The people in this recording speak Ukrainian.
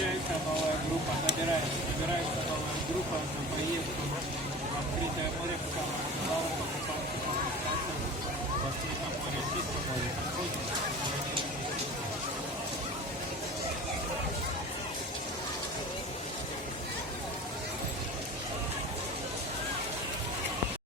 подключается новая группа, набирается новая группа на поездку в открытое море, потому что мало покупать в открытом море, чистом море. Подходим,